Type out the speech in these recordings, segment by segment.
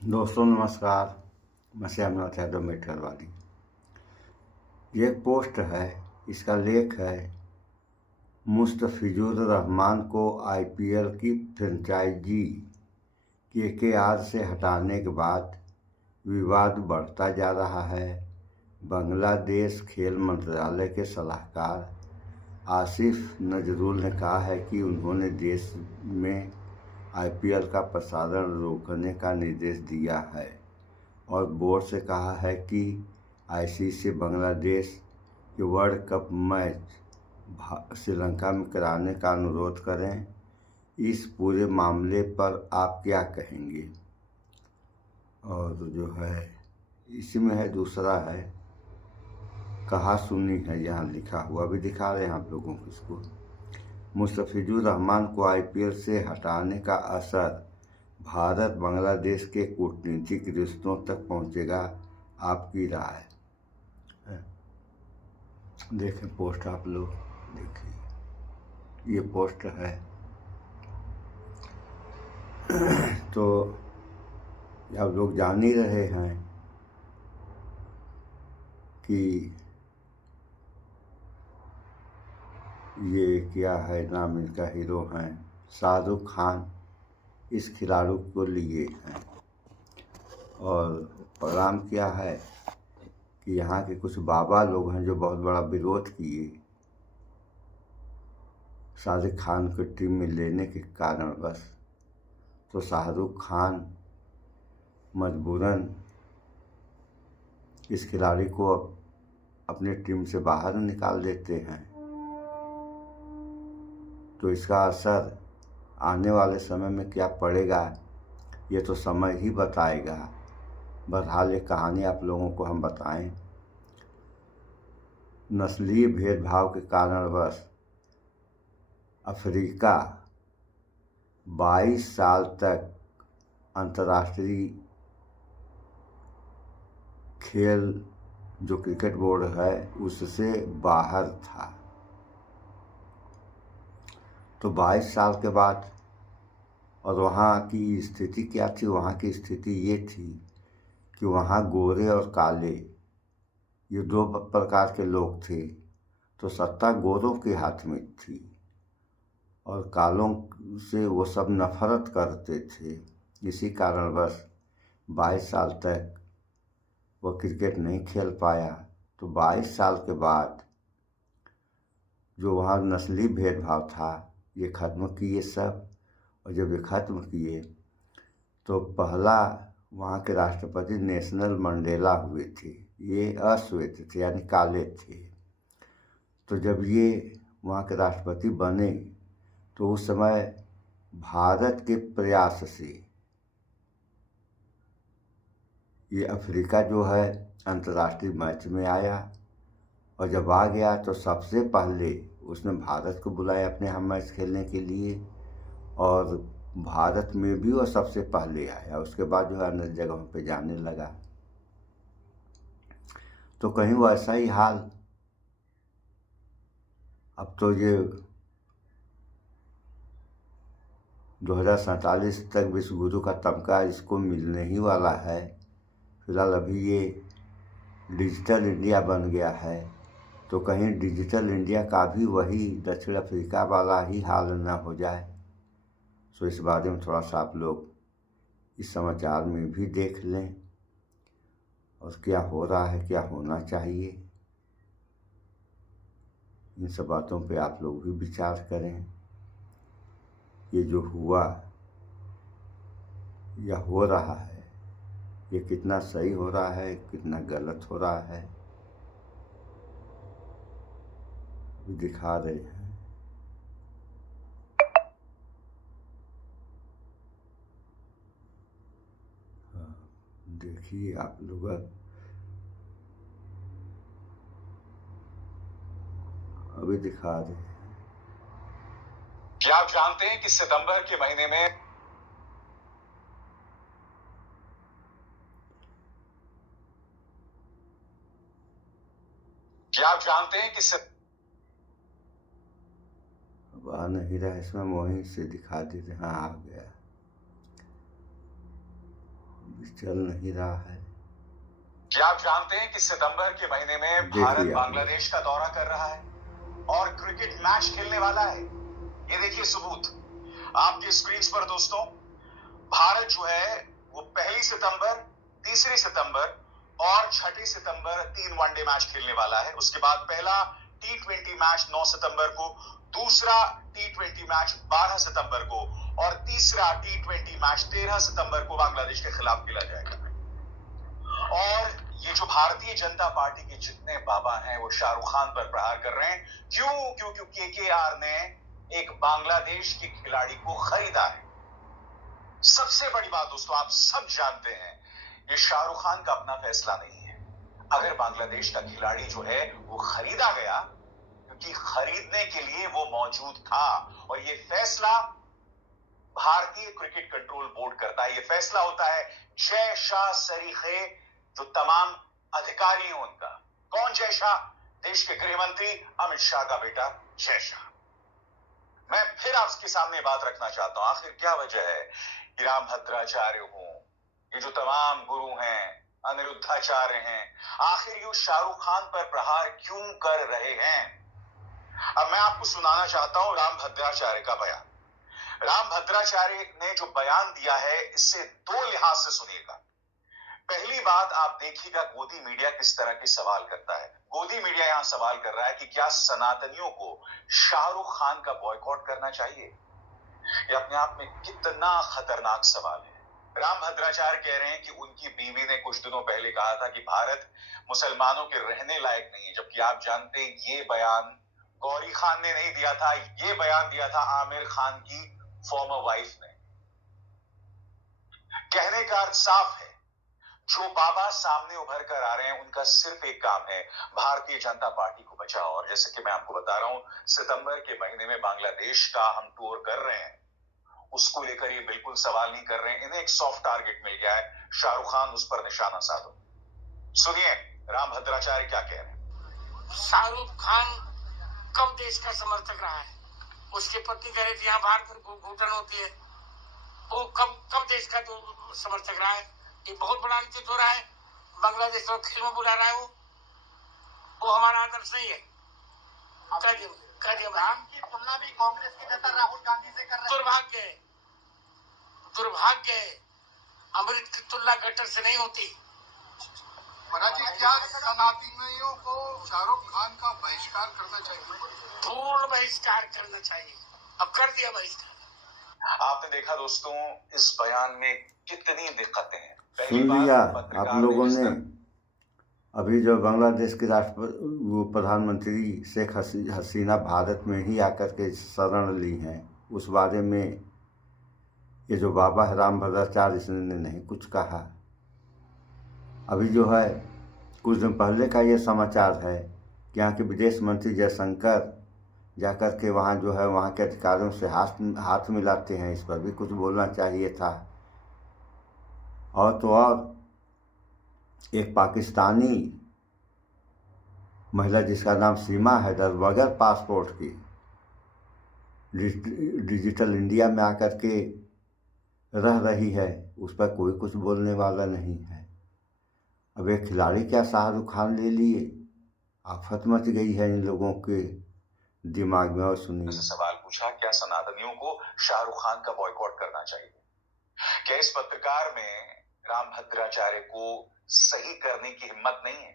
दोस्तों नमस्कार। मैं श्यामनाथ यादव मेटकरवाली। ये एक पोस्ट है, इसका लेख है मुस्तफिजुर रहमान को आईपीएल की फ्रेंचाइजी केकेआर से हटाने के बाद विवाद बढ़ता जा रहा है। बांग्लादेश खेल मंत्रालय के सलाहकार आसिफ नजरुल ने कहा है कि उन्होंने देश में आईपीएल का प्रसारण रोकने का निर्देश दिया है और बोर्ड से कहा है कि आईसीसी बांग्लादेश के वर्ल्ड कप मैच श्रीलंका में कराने का अनुरोध करें। इस पूरे मामले पर आप क्या कहेंगे? और जो है इसमें है, दूसरा है कहा सुनी है, यहाँ लिखा हुआ भी दिखा रहे हैं आप लोगों को। इसको मुस्तफिजुर रहमान को आईपीएल से हटाने का असर भारत बांग्लादेश के कूटनीतिक रिश्तों तक पहुंचेगा, आपकी राय? देखें पोस्ट, आप लोग देखिए, ये पोस्ट है। तो आप लोग जान ही रहे हैं कि ये क्या है, नाम इनका हीरो हैं शाहरुख खान, इस खिलाड़ी को लिए हैं। और परिणाम क्या है कि यहाँ के कुछ बाबा लोग हैं जो बहुत बड़ा विरोध किए शाहरुख खान को टीम में लेने के कारण बस। तो शाहरुख खान मजबूरन इस खिलाड़ी को अपनी टीम से बाहर निकाल देते हैं। तो इसका असर आने वाले समय में क्या पड़ेगा, ये तो समय ही बताएगा। बहरहाल ये कहानी आप लोगों को हम बताएं। नस्लीय भेदभाव के कारणवश अफ्रीका 22 साल तक अंतर्राष्ट्रीय खेल जो क्रिकेट बोर्ड है उससे बाहर था। तो 22 साल के बाद, और वहाँ की स्थिति क्या थी? वहाँ की स्थिति ये थी कि वहाँ गोरे और काले, ये दो प्रकार के लोग थे। तो सत्ता गोरों के हाथ में थी और कालों से वो सब नफरत करते थे। इसी कारणवश 22 साल तक वो क्रिकेट नहीं खेल पाया। तो 22 साल के बाद जो वहाँ नस्ली भेदभाव था ये ख़त्म किए सब। और जब ये ख़त्म किए तो पहला वहाँ के राष्ट्रपति नेल्सन मंडेला हुए थे। ये अश्वेत थे, यानी काले थे। तो जब ये वहाँ के राष्ट्रपति बने तो उस समय भारत के प्रयास से ये अफ्रीका जो है अंतर्राष्ट्रीय मैच में आया। और जब आ गया तो सबसे पहले उसने भारत को बुलाया अपने यहाँ मैच खेलने के लिए। और भारत में भी वो सबसे पहले आया। उसके बाद जो है अन्य जगहों पे जाने लगा। तो कहीं वैसा ही हाल अब तो ये 2047 तक विश्व गुरु का तमगा इसको मिलने ही वाला है। फिलहाल अभी ये डिजिटल इंडिया बन गया है। तो कहीं डिजिटल इंडिया का भी वही दक्षिण अफ्रीका वाला ही हाल न हो जाए। तो इस बारे में थोड़ा सा आप लोग इस समाचार में भी देख लें और क्या हो रहा है, क्या होना चाहिए, इन सब बातों पे आप लोग भी विचार करें। ये जो हुआ या हो रहा है, ये कितना सही हो रहा है, कितना गलत हो रहा है, दिखा रहे हैं। देखिए आप लोग, अभी दिखा रहे हैं। क्या आप जानते हैं कि सितंबर के महीने में क्या आप जानते हैं कि अब आ नहीं रहा, इसमें वहीं से दिखा देते। हाँ, आ गया। चल नहीं रहा है। क्या आप जानते हैं कि सितंबर के महीने में भारत बांग्लादेश का दौरा कर रहा है और क्रिकेट मैच खेलने वाला है? ये देखिए सबूत आपकी स्क्रीन पर दोस्तों। भारत जो है वो 1 सितंबर, 3 सितंबर और 6 सितंबर 3 वनडे मैच खेलने वाला है। उसके बाद पहला T20 मैच 9 सितंबर को, दूसरा T20 मैच 12 सितंबर को और तीसरा T20 मैच 13 सितंबर को बांग्लादेश के खिलाफ खेला जाएगा। और ये जो भारतीय जनता पार्टी के जितने बाबा हैं वो शाहरुख खान पर प्रहार कर रहे हैं। क्यों? क्योंकि केकेआर ने एक बांग्लादेश के खिलाड़ी को खरीदा है। सबसे बड़ी बात दोस्तों, आप सब जानते हैं ये शाहरुख खान का अपना फैसला नहीं है। अगर बांग्लादेश का खिलाड़ी जो है वो खरीदा गया, क्योंकि खरीदने के लिए वो मौजूद था और ये फैसला भारतीय क्रिकेट कंट्रोल बोर्ड करता है। ये फैसला होता है जय शाह सरीखे, जो तमाम अधिकारी हैं उनका। कौन जय शाह? देश के गृह मंत्री अमित शाह का बेटा जय शाह। मैं फिर आपके सामने बात रखना चाहता हूं, आखिर क्या वजह है कि राम भद्राचार्य हो, ये जो तमाम गुरु हैं, अनिरुद्धाचार्य हैं, आखिर ये शाहरुख खान पर प्रहार क्यों कर रहे हैं? अब मैं आपको सुनाना चाहता हूं राम भद्राचार्य का बयान। राम भद्राचार्य ने जो बयान दिया है इससे दो लिहाज से सुनिएगा। पहली बात, आप देखिएगा गोदी मीडिया किस तरह के सवाल करता है। गोदी मीडिया यहां सवाल कर रहा है कि क्या सनातनियों को शाहरुख खान का बॉयकॉट करना चाहिए? ये अपने आप में कितना खतरनाक सवाल है। राम भद्राचार्य कह रहे हैं कि उनकी बीवी ने कुछ दिनों पहले कहा था कि भारत मुसलमानों के रहने लायक नहीं है, जबकि आप जानते हैं ये बयान गौरी खान ने नहीं दिया था, ये बयान दिया था आमिर खान की फॉर्मर वाइफ ने। कहने का अर्थ साफ है, जो बाबा सामने उभर कर आ रहे हैं उनका सिर्फ एक काम है, भारतीय जनता पार्टी को बचाओ। और जैसे कि मैं आपको बता रहा हूं, सितंबर के महीने में बांग्लादेश का हम टूर कर रहे हैं, उसको लेकर ये बिल्कुल सवाल नहीं कर रहे हैं। इन्हें एक सॉफ्ट टारगेट मिल गया है, शाहरुख खान उस पर निशाना साधो। सुनिए राम भद्राचार्य क्या कह रहे हैं। शाहरुख खान कब देश का समर्थक रहा है? उसकी पत्नी कह रही थी यहाँ बाहर घुटन होती है, वो कब देश का तो समर्थक रहा है? ये बहुत बड़ा अनुचित हो रहा है। बांग्लादेश को खेल में बुला रहा है, वो हमारा आदर्श नहीं है। राम की तुलना भी कांग्रेस के नेता राहुल गांधी से कर रहे हैं। दुर्भाग्य है। अमृत की तुलना गटर से नहीं होती। महाराज जी, क्या सनातनियों को शाहरुख खान का बहिष्कार करना चाहिए? पूर्ण बहिष्कार करना चाहिए। अब कर दिया बहिष्कार। आपने देखा दोस्तों इस बयान में कितनी दिक्कतें हैं। सुन लिया आप लोगों ने। अभी जो बांग्लादेश के वो प्रधानमंत्री शेख हसीना भारत में ही आकर के शरण ली हैं, उस बारे में ये जो बाबा है राम भद्राचार्य, इसने नहीं कुछ कहा। अभी जो है कुछ दिन पहले का ये समाचार है कि यहाँ के विदेश मंत्री जयशंकर जाकर के वहाँ जो है वहाँ के अधिकारियों से हाथ मिलाते हैं। इस पर भी कुछ बोलना चाहिए था। और तो और एक पाकिस्तानी महिला जिसका नाम सीमा हैदर बगैर पासपोर्ट की डिजिटल इंडिया में आकर के रह रही है, उस पर कोई कुछ बोलने वाला नहीं है। अब एक खिलाड़ी क्या शाहरुख खान ले लिए, आफत मच गई है इन लोगों के दिमाग में। और सुनिए सवाल पूछा, क्या सनातनियों को शाहरुख खान का बॉयकॉट करना चाहिए? क्या इस पत्रकार में राम भद्राचार्य को सही करने की हिम्मत नहीं है?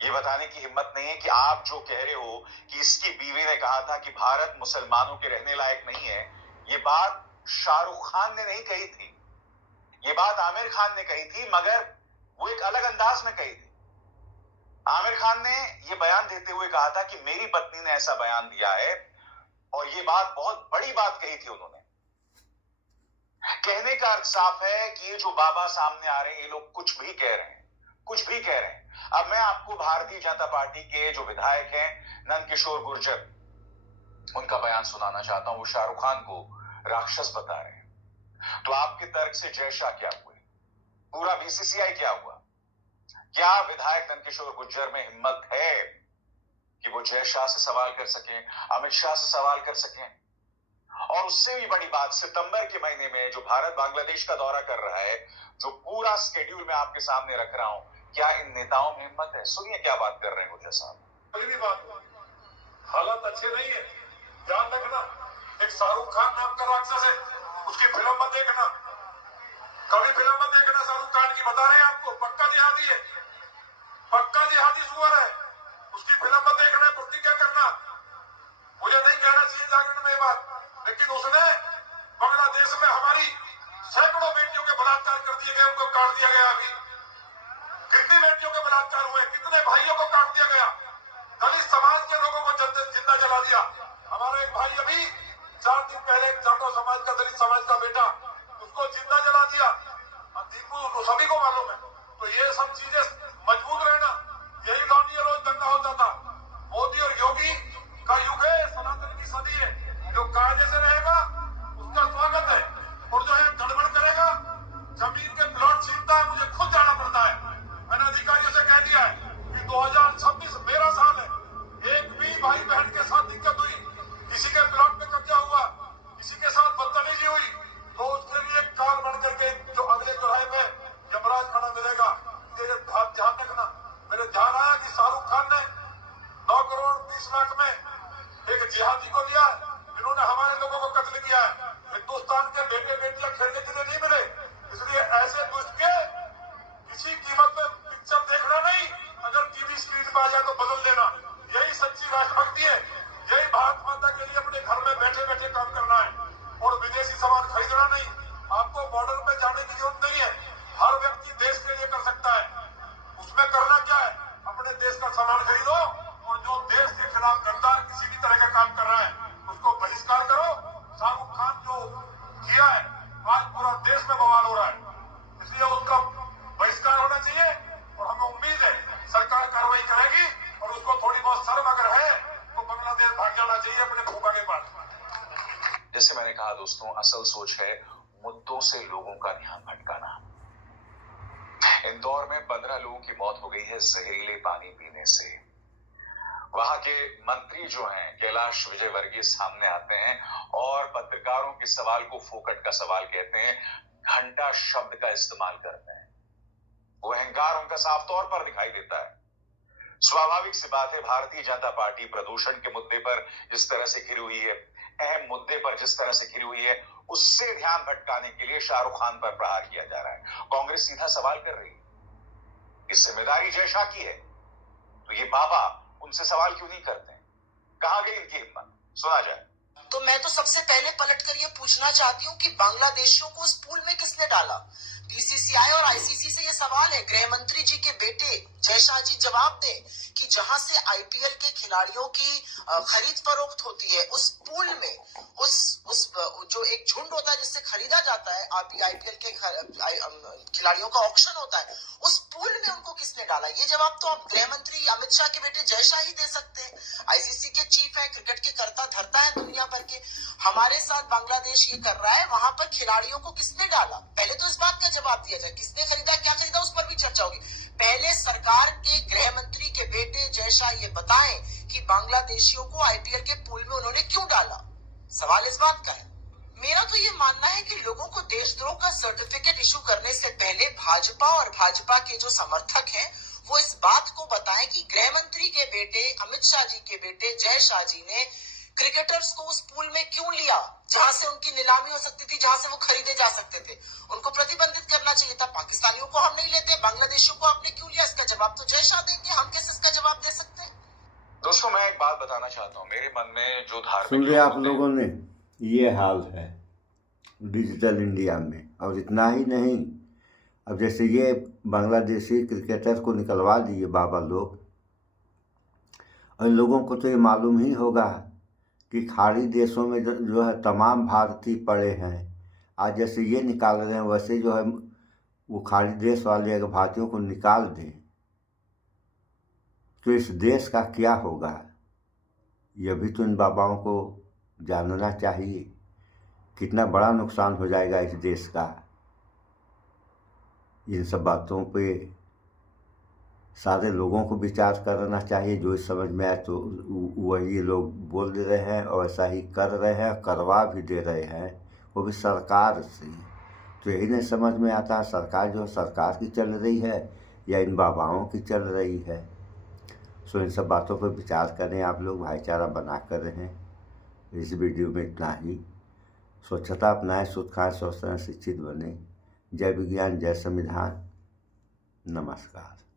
ये बताने की हिम्मत नहीं है कि आप जो कह रहे हो कि इसकी बीवी ने कहा था कि भारत मुसलमानों के रहने लायक नहीं है, ये बात शाहरुख खान ने नहीं कही थी, ये बात आमिर खान ने कही थी, मगर वो एक अलग अंदाज में कही थी। आमिर खान ने ये बयान देते हुए कहा था कि मेरी पत्नी ने ऐसा बयान दिया है, और ये बात बहुत बड़ी बात कही थी उन्होंने। कहने का अर्थ साफ है कि ये जो बाबा सामने आ रहे हैं, ये लोग कुछ भी कह रहे हैं, कुछ भी कह रहे हैं। अब मैं आपको भारतीय जनता पार्टी के जो विधायक हैं नंदकिशोर गुर्जर, उनका बयान सुनाना चाहता हूं। वो शाहरुख खान को राक्षस बता रहे हैं। तो आपके तर्क से जय शाह क्या हुए, पूरा बीसीसीआई क्या हुआ? क्या विधायक नंदकिशोर गुर्जर में हिम्मत है कि वो जय शाह से सवाल कर सकें, अमित शाह से सवाल कर सकें? और उससे भी बड़ी बात, सितंबर के महीने में जो भारत बांग्लादेश का दौरा कर रहा है, जो पूरा स्केड्यूल मैं आपके सामने रख रहा हूं, क्या इन नेताओं में हिम्मत है? सुनिए क्या बात कर रहे हैं गुर्जर साहब। पहली बात, हालात अच्छे नहीं है, ध्यान रखना। एक शाहरुख खान नाम का राक्षस है, उसकी फिल्म मत देखना, कभी फिल्म मत देखना शाहरुख खान की, बता रहे हैं आपको, पक्का जिहादी है, पक्का जिहादी सुअर है, उसकी फिल्म मत देखना, प्रतिज्ञा करना। मुझे नहीं कहना चाहिए जागरण में ये बात, लेकिन उसने बांग्लादेश में हमारी सैकड़ों बेटियों के बलात्कार कर दिए गए, उनको काट दिया गया। अभी कितनी बेटियों के बलात्कार हुए, कितने भाइयों को काट दिया गया, दलित समाज के लोगों को जिंदा जला दिया। हमारा एक भाई अभी 4 दिन पहले जाटो समाज का, दलित समाज का बेटा, उसको जिंदा जला दिया। दीपू सभी को मालूम है। तो ये सब चीजें मजबूत रहना, यही लौंडिया रोज दंगा होता था। मोदी और योगी का युग है, सनातन की सदी है। जो कायदे से रहेगा उसका स्वागत है, और जो है गड़बड़ करेगा, जमीन के प्लॉट छीनता है, मुझे खुद जाना पड़ता है। मैंने अधिकारियों से कह दिया है कि 2026 मेरा साल है। एक भी भाई बहन के साथ दिक्कत हुई, किसी के प्लॉट पे कब्जा हुआ, किसी के साथ बदतमीजी हुई, तो उसके लिए काल बन करके जो अगले चौराहे पे यमराज खड़ा मिलेगा। ये ध्यान रखना। मेरे ध्यान आया कि शाहरुख खान ने 9 करोड़ 20 लाख में एक जिहादी को लिया, इन्होंने हमारे लोगों को कत्ल किया है। हिंदुस्तान के बेटे बेटियां खेलने के लिए नहीं मिले, इसलिए ऐसे दुष्ट के किसी कीमत पे पिक्चर देखना नहीं, अगर टीवी स्क्रीन पे आ जाए तो बदल देना। यही सच्ची राष्ट्रभक्ति है, यही भारत माता के लिए अपने घर में बैठे बैठे काम करना है, और विदेशी सामान खरीदना नहीं। आपको बॉर्डर पे जाने की जरूरत नहीं है, हर व्यक्ति देश के लिए कर सकता है। उसमें करना क्या है, अपने देश का सामान खरीदो, और जो देश के खिलाफ गद्दार किसी भी तरह का काम कर रहा है उसको बहिष्कार करो। शाहरुख खान जो किया है, आज पूरा देश में बवाल हो रहा है, इसलिए उसका बहिष्कार होना चाहिए। और हमें उम्मीद है सरकार कार्रवाई करेगी, और उसको थोड़ी बहुत शर्म अगर है तो बांग्लादेश भाग जाना चाहिए अपने फूफा के पास। जैसे मैंने कहा दोस्तों, असल सोच है मुद्दों से लोगों का ध्यान भटकाना। इंदौर में 15 लोगों की मौत हो गई है जहरीले पानी पीने से। वहां के मंत्री जो हैं कैलाश विजयवर्गीय सामने आते हैं और पत्रकारों के सवाल को फोकट का सवाल कहते हैं, घंटा शब्द का इस्तेमाल करते हैं। वो अहंकार उनका साफ तौर पर दिखाई देता है। स्वाभाविक सी बात है, भारतीय जनता पार्टी प्रदूषण के मुद्दे पर जिस तरह से घिरी हुई है, अहम मुद्दे पर जिस तरह से घिरी हुई है, उससे ध्यान भटकाने के लिए शाहरुख खान पर प्रहार किया जा रहा है। कांग्रेस सीधा सवाल कर रही है, इस जिम्मेदारी जय शाह की है, तो ये बाबा उनसे सवाल क्यों नहीं करते? कहां गई इनकी हिम्मत? सुना जाए। तो मैं तो सबसे पहले पलटकर ये पूछना चाहती हूँ कि बांग्लादेशियों को उस पूल में किसने डाला? बीसीसीआई और आईसीसी से ये सवाल है। गृह मंत्री जी के बेटे जय शाह जी जवाब दें कि जहां से आईपीएल के खिलाड़ियों की खरीद फरोख्त होती है, उस पूल में उस जो एक झुंड होता है जिससे खरीदा जाता है, आईपीएल के खिलाड़ियों का ऑक्शन होता है, उस पूल में उनको किसने डाला? ये जवाब तो आप गृह मंत्री अमित शाह के बेटे जय शाह ही दे सकते हैं। आईसीसी के चीफ है, क्रिकेट के कर्ता धर्ता है दुनिया भर के। हमारे साथ बांग्लादेश ये कर रहा है, वहां पर खिलाड़ियों को किसने डाला? पहले तो इस बात का जवाब दिया जाए, किसने खरीदा, क्या खरीदा, उस पर भी चर्चा होगी। पहले सरकार के गृह मंत्री के बेटे जय शाह ये बताएं कि बांग्लादेशियों को आईपीएल के पूल में उन्होंने क्यों डाला। सवाल इस बात का है। मेरा तो ये मानना है कि लोगों को देशद्रोह का सर्टिफिकेट इशू करने से पहले भाजपा और भाजपा के जो समर्थक हैं वो इस बात को बताएं कि गृह मंत्री के बेटे अमित शाह जी के बेटे जय शाह जी ने क्रिकेटर्स को उस पूल में क्यों लिया जहां से उनकी नीलामी हो सकती थी, जहां से वो खरीदे जा सकते थे। उनको प्रतिबंधित करना चाहिए था। पाकिस्तानियों को हम नहीं लेते, बांग्लादेशियों को आपने क्यों लिया? इसका जवाब तो जय शाह देंगे, हम कैसे इसका जवाब दे सकते हैं? दोस्तों, मैं एक बात बताना चाहता हूँ, मेरे मन में जो धार्मिक सुन लिया आप लोगों ने, ये हाल है डिजिटल इंडिया में। और इतना ही नहीं, अब जैसे ये बांग्लादेशी क्रिकेटर को निकलवा दिए बाबा लोग, और इन लोगों को तो ये मालूम ही होगा कि खाड़ी देशों में जो है तमाम भारतीय पड़े हैं। आज जैसे ये निकाल रहे हैं, वैसे जो है वो खाड़ी देश वाले अगर भारतीयों को निकाल दें तो इस देश का क्या होगा, यह भी तो इन बाबाओं को जानना चाहिए। कितना बड़ा नुकसान हो जाएगा इस देश का। इन सब बातों पे सारे लोगों को विचार करना चाहिए। जो इस समझ में आए तो वही लोग बोल दे रहे हैं और ऐसा ही कर रहे हैं, करवा भी दे रहे हैं, वो भी सरकार से। तो यही नहीं समझ में आता सरकार जो सरकार की चल रही है या इन बाबाओं की चल रही है। सो इन सब बातों पर विचार करें आप लोग, भाईचारा बना कर रहें। इस वीडियो में इतना ही। स्वच्छता अपनाएं, शुद्ध खाएं, स्वस्थ रहें, शिक्षित बने। जय विज्ञान, जय संविधान। नमस्कार।